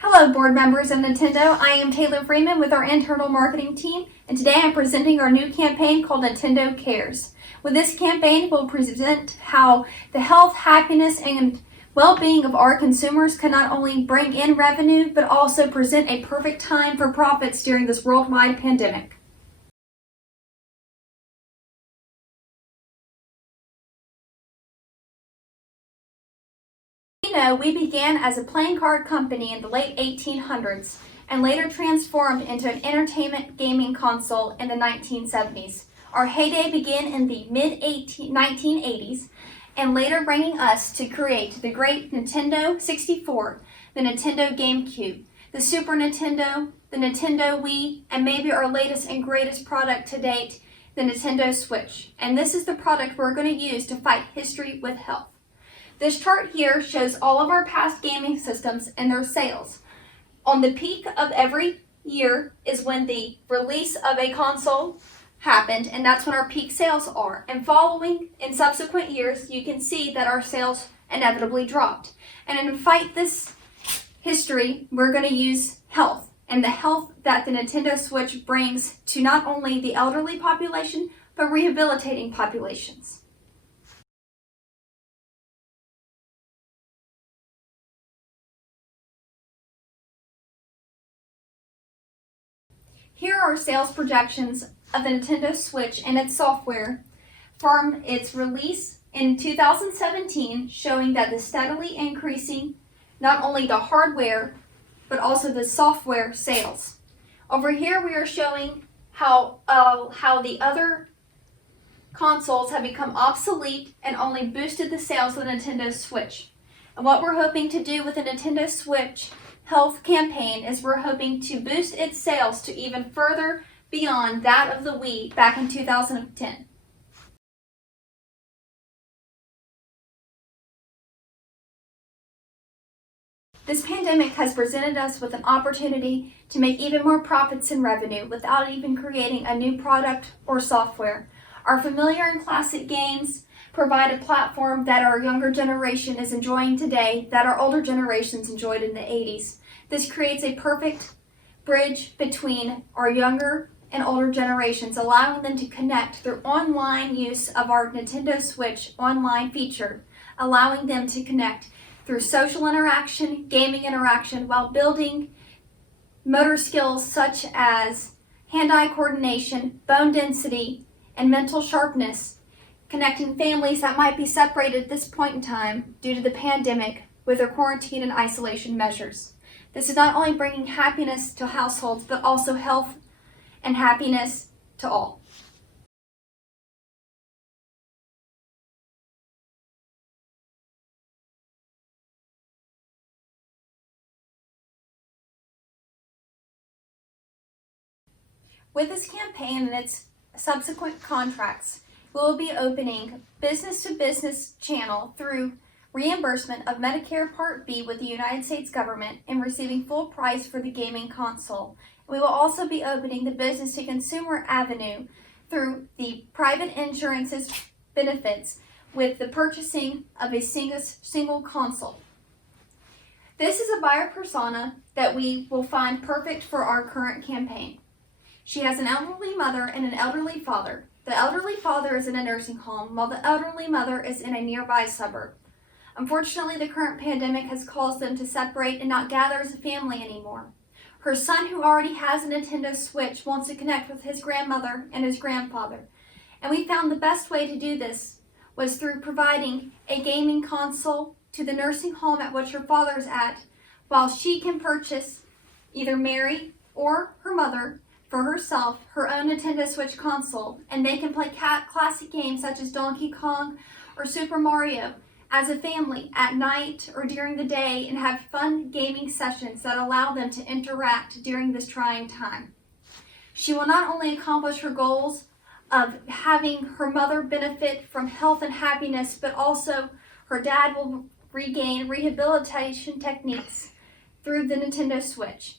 Hello, board members of Nintendo. I am Taylor Freeman with our internal marketing team, and today I'm presenting our new campaign called Nintendo Cares. With this campaign, we'll present how the health, happiness, and well-being of our consumers can not only bring in revenue, but also present a perfect time for profits during this worldwide pandemic. We began as a playing card company in the late 1800s and later transformed into an entertainment gaming console in the 1970s. Our heyday began in the mid-1980s and later bringing us to create the great Nintendo 64, the Nintendo GameCube, the Super Nintendo, the Nintendo Wii, and maybe our latest and greatest product to date, the Nintendo Switch. And this is the product we're going to use to fight history with health. This chart here shows all of our past gaming systems and their sales. On the peak of every year is when the release of a console happened, and that's when our peak sales are. And following in subsequent years, you can see that our sales inevitably dropped. And to fight this history, we're going to use health, and the health that the Nintendo Switch brings to not only the elderly population, but rehabilitating populations. Here are sales projections of the Nintendo Switch and its software from its release in 2017, showing that the steadily increasing not only the hardware, but also the software sales. Over here we are showing how the other consoles have become obsolete and only boosted the sales of the Nintendo Switch. And what we're hoping to do with the Nintendo Switch health campaign is we're hoping to boost its sales to even further beyond that of the Wii back in 2010. This pandemic has presented us with an opportunity to make even more profits and revenue without even creating a new product or software. Our familiar and classic games provide a platform that our younger generation is enjoying today that our older generations enjoyed in the 80s. This creates a perfect bridge between our younger and older generations, allowing them to connect through online use of our Nintendo Switch online feature, allowing them to connect through social interaction, gaming interaction, while building motor skills such as hand-eye coordination, bone density, and mental sharpness, connecting families that might be separated at this point in time due to the pandemic with their quarantine and isolation measures. This is not only bringing happiness to households, but also health and happiness to all. With this campaign and its subsequent contracts, we will be opening business-to-business channel through reimbursement of Medicare Part B with the United States government and receiving full price for the gaming console. We will also be opening the business-to-consumer avenue through the private insurances benefits with the purchasing of a single console. This is a buyer persona that we will find perfect for our current campaign. She has an elderly mother and an elderly father. The elderly father is in a nursing home, while the elderly mother is in a nearby suburb. Unfortunately, the current pandemic has caused them to separate and not gather as a family anymore. Her son, who already has a Nintendo Switch, wants to connect with his grandmother and his grandfather. And we found the best way to do this was through providing a gaming console to the nursing home at which her father is at, while she can purchase, either Mary or her mother, for herself, her own Nintendo Switch console, and they can play classic games such as Donkey Kong or Super Mario as a family at night or during the day and have fun gaming sessions that allow them to interact during this trying time. She will not only accomplish her goals of having her mother benefit from health and happiness, but also her dad will regain rehabilitation techniques through the Nintendo Switch.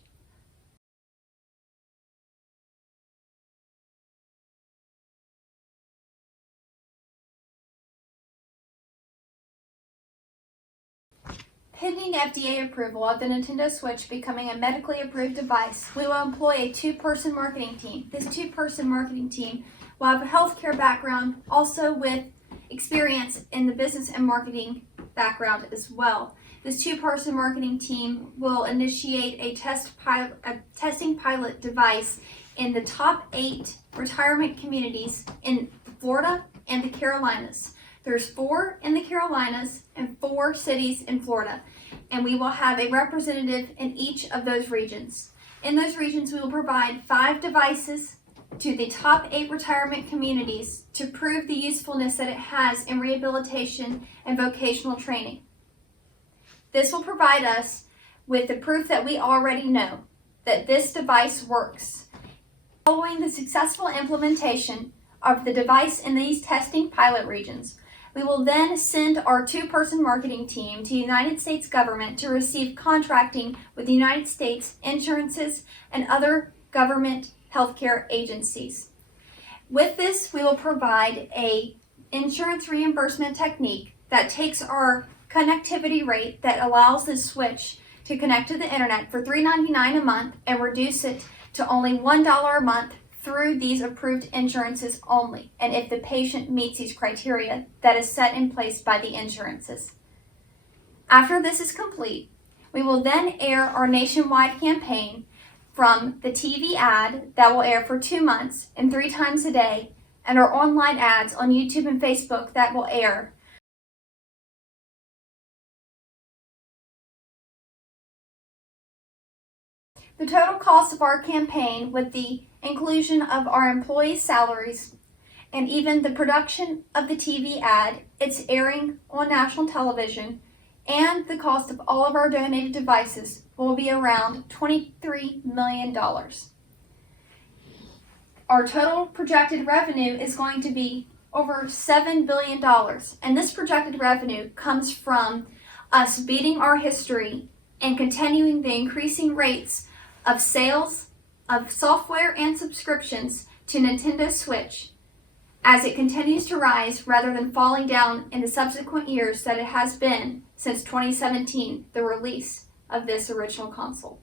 pending FDA approval of the Nintendo Switch becoming a medically approved device, we will employ a two-person marketing team. This two-person marketing team will have a healthcare background, also with experience in the business and marketing background as well. This two-person marketing team will initiate a testing pilot device in the top 8 retirement communities in Florida and the Carolinas. There's 4 in the Carolinas and 4 cities in Florida, and we will have a representative in each of those regions. In those regions, we will provide 5 devices to the top 8 retirement communities to prove the usefulness that it has in rehabilitation and vocational training. This will provide us with the proof that we already know that this device works. Following the successful implementation of the device in these testing pilot regions, we will then send our two-person marketing team to the United States government to receive contracting with the United States insurances and other government healthcare agencies. With this, we will provide a insurance reimbursement technique that takes our connectivity rate that allows the Switch to connect to the internet for $3.99 a month and reduce it to only $1 a month through these approved insurances only, and if the patient meets these criteria that is set in place by the insurances. After this is complete, we will then air our nationwide campaign from the TV ad that will air for 2 months and 3 times a day, and our online ads on YouTube and Facebook that will air. The total cost of our campaign, with the inclusion of our employees' salaries and even the production of the TV ad, its airing on national television, and the cost of all of our donated devices will be around $23 million. Our total projected revenue is going to be over $7 billion, and this projected revenue comes from us beating our history and continuing the increasing rates of sales of software and subscriptions to Nintendo Switch as it continues to rise rather than falling down in the subsequent years that it has been since 2017, the release of this original console.